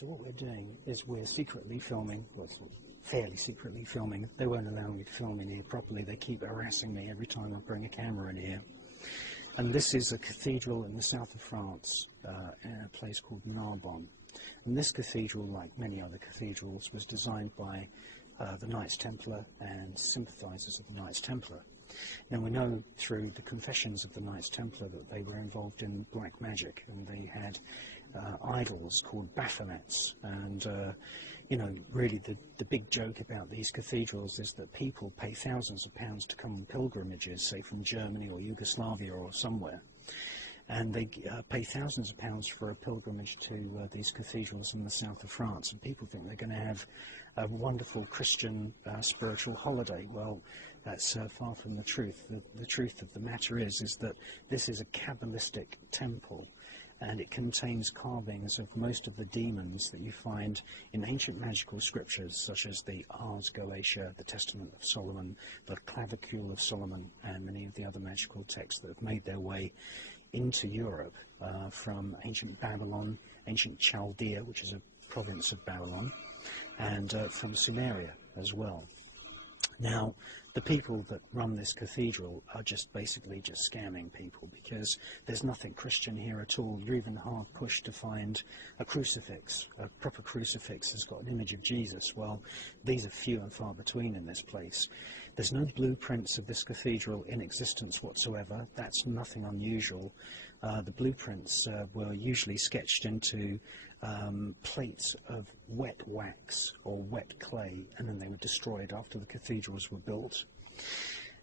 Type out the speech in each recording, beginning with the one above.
So what we're doing is we're secretly filming, well, sort of fairly secretly filming. They won't allow me to film in here properly. They keep harassing me every time I bring a camera in here. And this is a cathedral in the south of France, in a place called Narbonne. And this cathedral, like many other cathedrals, was designed by the Knights Templar and sympathizers of the Knights Templar. Now, we know through the confessions of the Knights Templar that they were involved in black magic, and they had idols called Baphomets. And, you know, really the big joke about these cathedrals is that people pay thousands of pounds to come on pilgrimages, say from Germany or Yugoslavia or somewhere. And they pay thousands of pounds for a pilgrimage to these cathedrals in the south of France, and people think they're going to have a wonderful Christian spiritual holiday. Well, that's far from the truth. The truth of the matter is that this is a Kabbalistic temple, and it contains carvings of most of the demons that you find in ancient magical scriptures, such as the Ars Goetia, the Testament of Solomon, the Clavicule of Solomon, and many of the other magical texts that have made their way into Europe from ancient Babylon, ancient Chaldea, which is a province of Babylon, and from Sumeria as well. Now, the people that run this cathedral are just basically just scamming people, because there's nothing Christian here at all. You're even hard pushed to find a crucifix. A proper crucifix has got an image of Jesus. Well, these are few and far between in this place. There's no blueprints of this cathedral in existence whatsoever. That's nothing unusual. The blueprints were usually sketched into plates of wet wax or wet clay, and then they were destroyed after the cathedrals were built.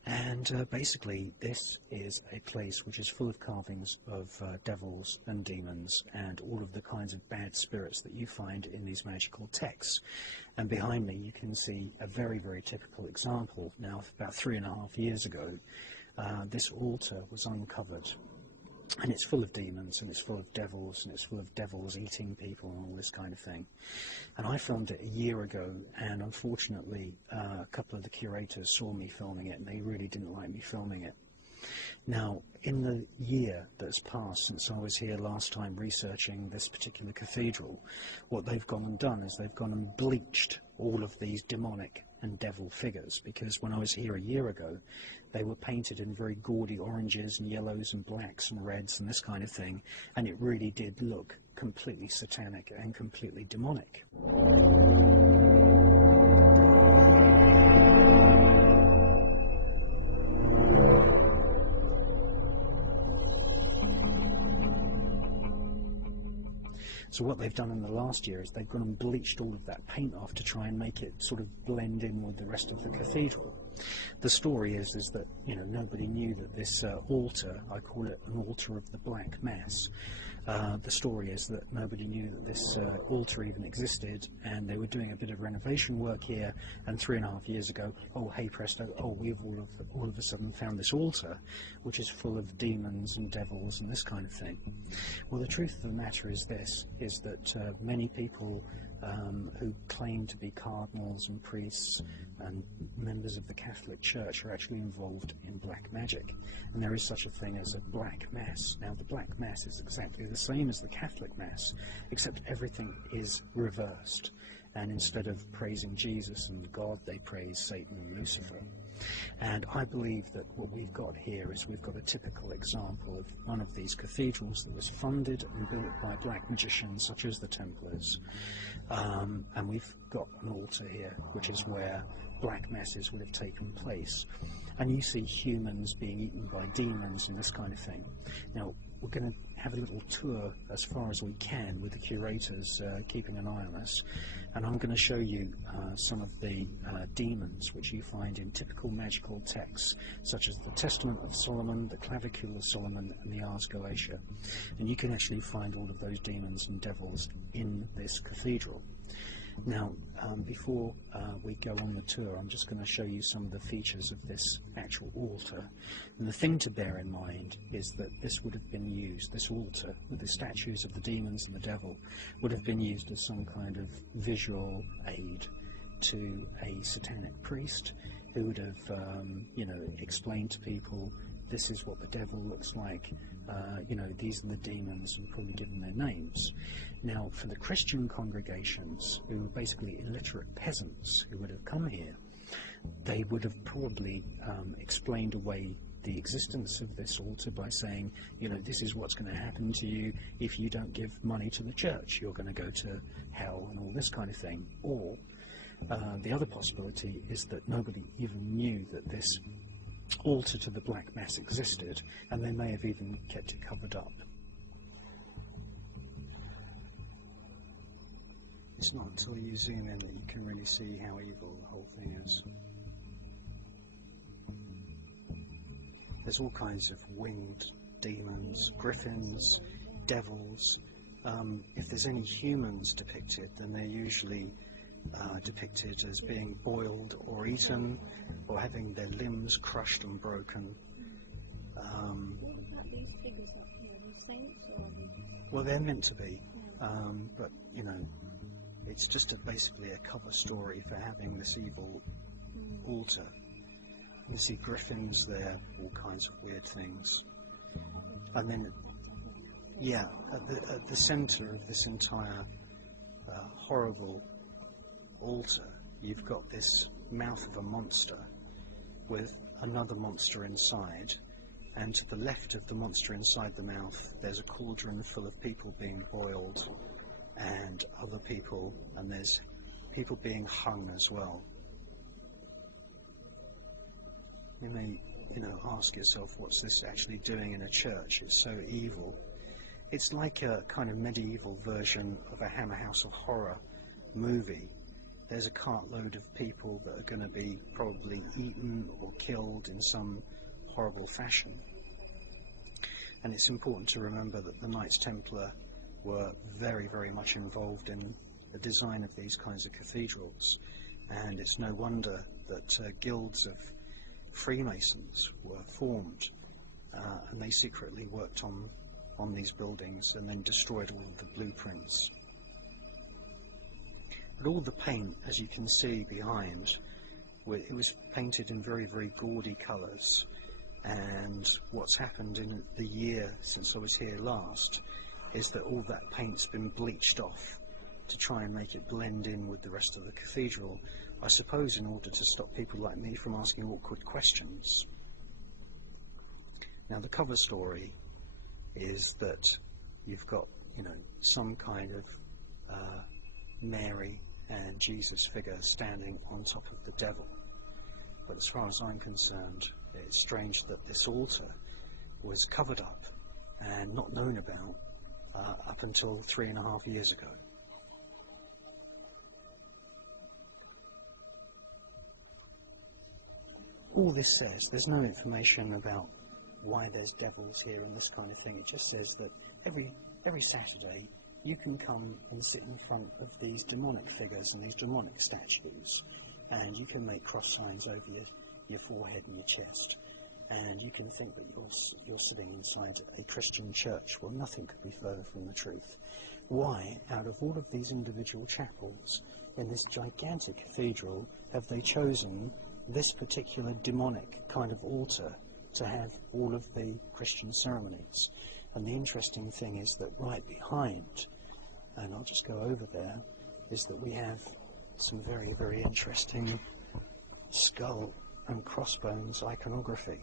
And basically this is a place which is full of carvings of devils and demons and all of the kinds of bad spirits that you find in these magical texts. And behind me you can see a very, very typical example. Now, about 3.5 years ago, this altar was uncovered. And it's full of demons, and it's full of devils, and it's full of devils eating people and all this kind of thing. And I filmed it a year ago, and unfortunately a couple of the curators saw me filming it, and they really didn't like me filming it. Now, in the year that's passed since I was here last time researching this particular cathedral, what they've gone and done is they've gone and bleached all of these demonic and devil figures, because when I was here a year ago, they were painted in very gaudy oranges and yellows and blacks and reds and this kind of thing, and it really did look completely satanic and completely demonic. So what they've done in the last year is they've gone and bleached all of that paint off to try and make it sort of blend in with the rest of the cathedral. The story is that, you know, nobody knew that this altar, I call it an altar of the Black Mass, the story is that nobody knew that this altar even existed, and they were doing a bit of renovation work here, and 3.5 years ago, oh hey presto, oh we've all of a sudden found this altar which is full of demons and devils and this kind of thing. Well, the truth of the matter is this, is that many people who claim to be cardinals and priests and members of the Catholic Church are actually involved in black magic, and there is such a thing as a Black Mass. Now, the Black Mass is exactly the same as the Catholic Mass, except everything is reversed, and instead of praising Jesus and God, they praise Satan and Lucifer. And I believe that what we've got here is we've got a typical example of one of these cathedrals that was funded and built by black magicians such as the Templars, and we've got an altar here which is where black masses would have taken place, and you see humans being eaten by demons and this kind of thing. Now, we're going to have a little tour as far as we can with the curators keeping an eye on us, and I'm going to show you some of the demons which you find in typical magical texts such as the Testament of Solomon, the Clavicule of Solomon, and the Ars Goetia. And you can actually find all of those demons and devils in this cathedral. Now, before we go on the tour, I'm just going to show you some of the features of this actual altar. And the thing to bear in mind is that this would have been used, this altar with the statues of the demons and the devil, would have been used as some kind of visual aid to a satanic priest who would have, you know, explained to people this is what the devil looks like, you know, these are the demons, and probably given their names. Now, for the Christian congregations, who were basically illiterate peasants who would have come here, they would have probably explained away the existence of this altar by saying, you know, this is what's going to happen to you if you don't give money to the church. You're going to go to hell and all this kind of thing. Or the other possibility is that nobody even knew that this altar to the Black Mass existed, and they may have even kept it covered up. It's not until you zoom in that you can really see how evil the whole thing is. There's all kinds of winged demons, griffins, devils. If there's any humans depicted, then they're usually depicted as being boiled or eaten, or having their limbs crushed and broken. What about these figures up here? Are they saints or are they... Well, they're meant to be, but you know, it's just basically a cover story for having this evil altar. You see griffins there, all kinds of weird things. I mean, yeah, at the centre of this entire horrible altar, you've got this mouth of a monster with another monster inside, and to the left of the monster inside the mouth, there's a cauldron full of people being boiled, and other people, and there's people being hung as well. You may, you know, ask yourself, what's this actually doing in a church? It's so evil. It's like a kind of medieval version of a Hammer House of Horror movie. There's a cartload of people that are going to be probably eaten or killed in some horrible fashion. And it's important to remember that the Knights Templar were very, very much involved in the design of these kinds of cathedrals. And it's no wonder that guilds of Freemasons were formed, and they secretly worked on these buildings and then destroyed all of the blueprints. But all the paint, as you can see behind, it was painted in very, very gaudy colours, and what's happened in the year since I was here last is that all that paint's been bleached off to try and make it blend in with the rest of the cathedral, I suppose in order to stop people like me from asking awkward questions. Now, the cover story is that you've got, you know, some kind of Mary and Jesus figure standing on top of the devil. But as far as I'm concerned, it's strange that this altar was covered up and not known about up until 3.5 years ago. All this says, there's no information about why there's devils here and this kind of thing. It just says that every Saturday you can come and sit in front of these demonic figures and these demonic statues, and you can make cross signs over your forehead and your chest, and you can think that you're sitting inside a Christian church. Well, nothing could be further from the truth. Why, out of all of these individual chapels in this gigantic cathedral, have they chosen this particular demonic kind of altar to have all of the Christian ceremonies? And the interesting thing is that right behind, and I'll just go over there, is that we have some very, very interesting skull and crossbones iconography.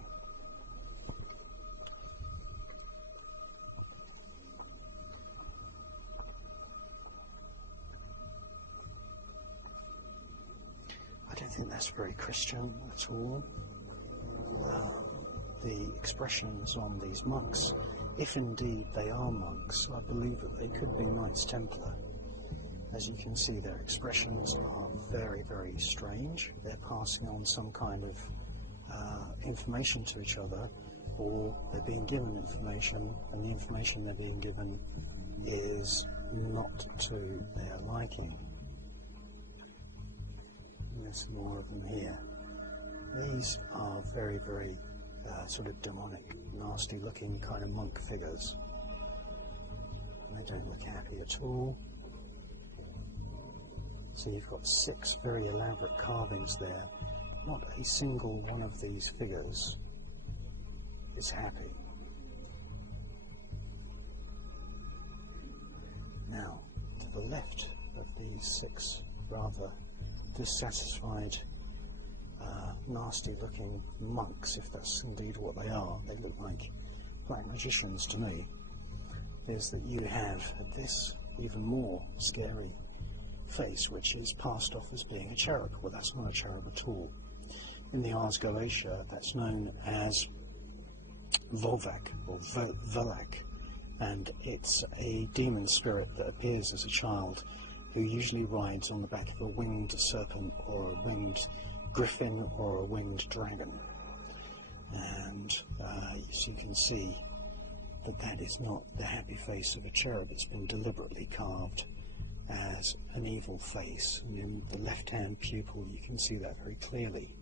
I don't think that's very Christian at all. The expressions on these monks, if indeed they are monks, I believe that they could be Knights Templar. As you can see, their expressions are very, very strange. They're passing on some kind of information to each other, or they're being given information, and the information they're being given is not to their liking. There's more of them here. These are very, very sort of demonic, nasty looking kind of monk figures. And they don't look happy at all. So you've got 6 very elaborate carvings there. Not a single one of these figures is happy. Now, to the left of these 6 rather dissatisfied, nasty-looking monks, if that's indeed what they are, they look like black magicians to me, is that you have this even more scary face, which is passed off as being a cherub. Well, that's not a cherub at all. In the Ars Goetia, that's known as Volvac, or Velak, and it's a demon spirit that appears as a child who usually rides on the back of a winged serpent or a winged griffin or a winged dragon. And as you can see, that is not the happy face of a cherub. It's been deliberately carved as an evil face, and in the left-hand pupil you can see that very clearly.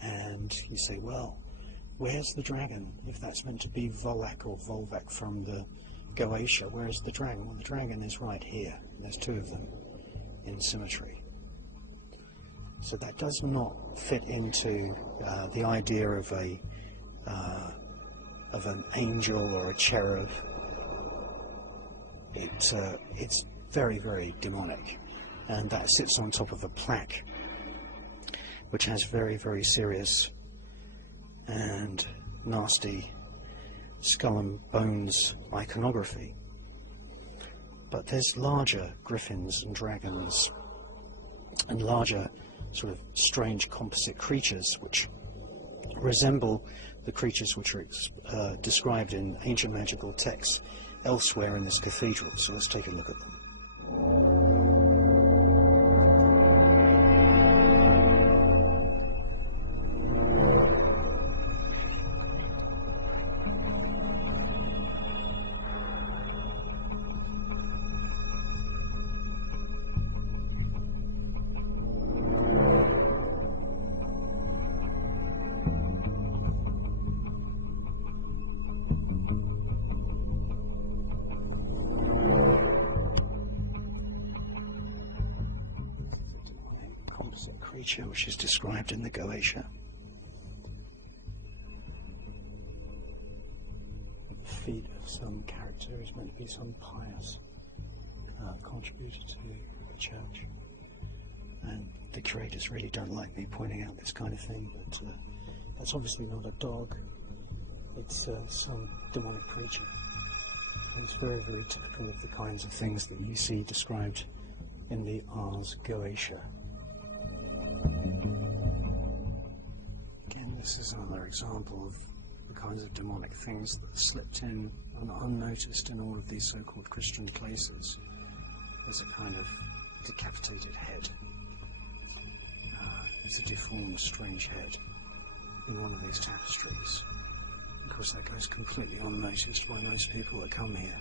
And you say, well, where's the dragon? If that's meant to be Volak or Volvac from the Goetia, where's the dragon? Well, the dragon is right here. There's 2 of them in symmetry. So that does not fit into the idea of an angel or a cherub. It's very, very demonic, and that sits on top of a plaque which has very, very serious and nasty skull and bones iconography. But there's larger griffins and dragons and larger sort of strange composite creatures which resemble the creatures which are described in ancient magical texts elsewhere in this cathedral. So let's take a look at them. Creature which is described in the Goetia. The feet of some character is meant to be some pious contributor to the church, and the curators really don't like me pointing out this kind of thing, but that's obviously not a dog, it's some demonic creature. And it's very, very typical of the kinds of things that you see described in the Ars Goetia. Again, this is another example of the kinds of demonic things that are slipped in and unnoticed in all of these so-called Christian places. There's a kind of decapitated head. It's a deformed, strange head in one of these tapestries. Of course, that goes completely unnoticed by most people that come here.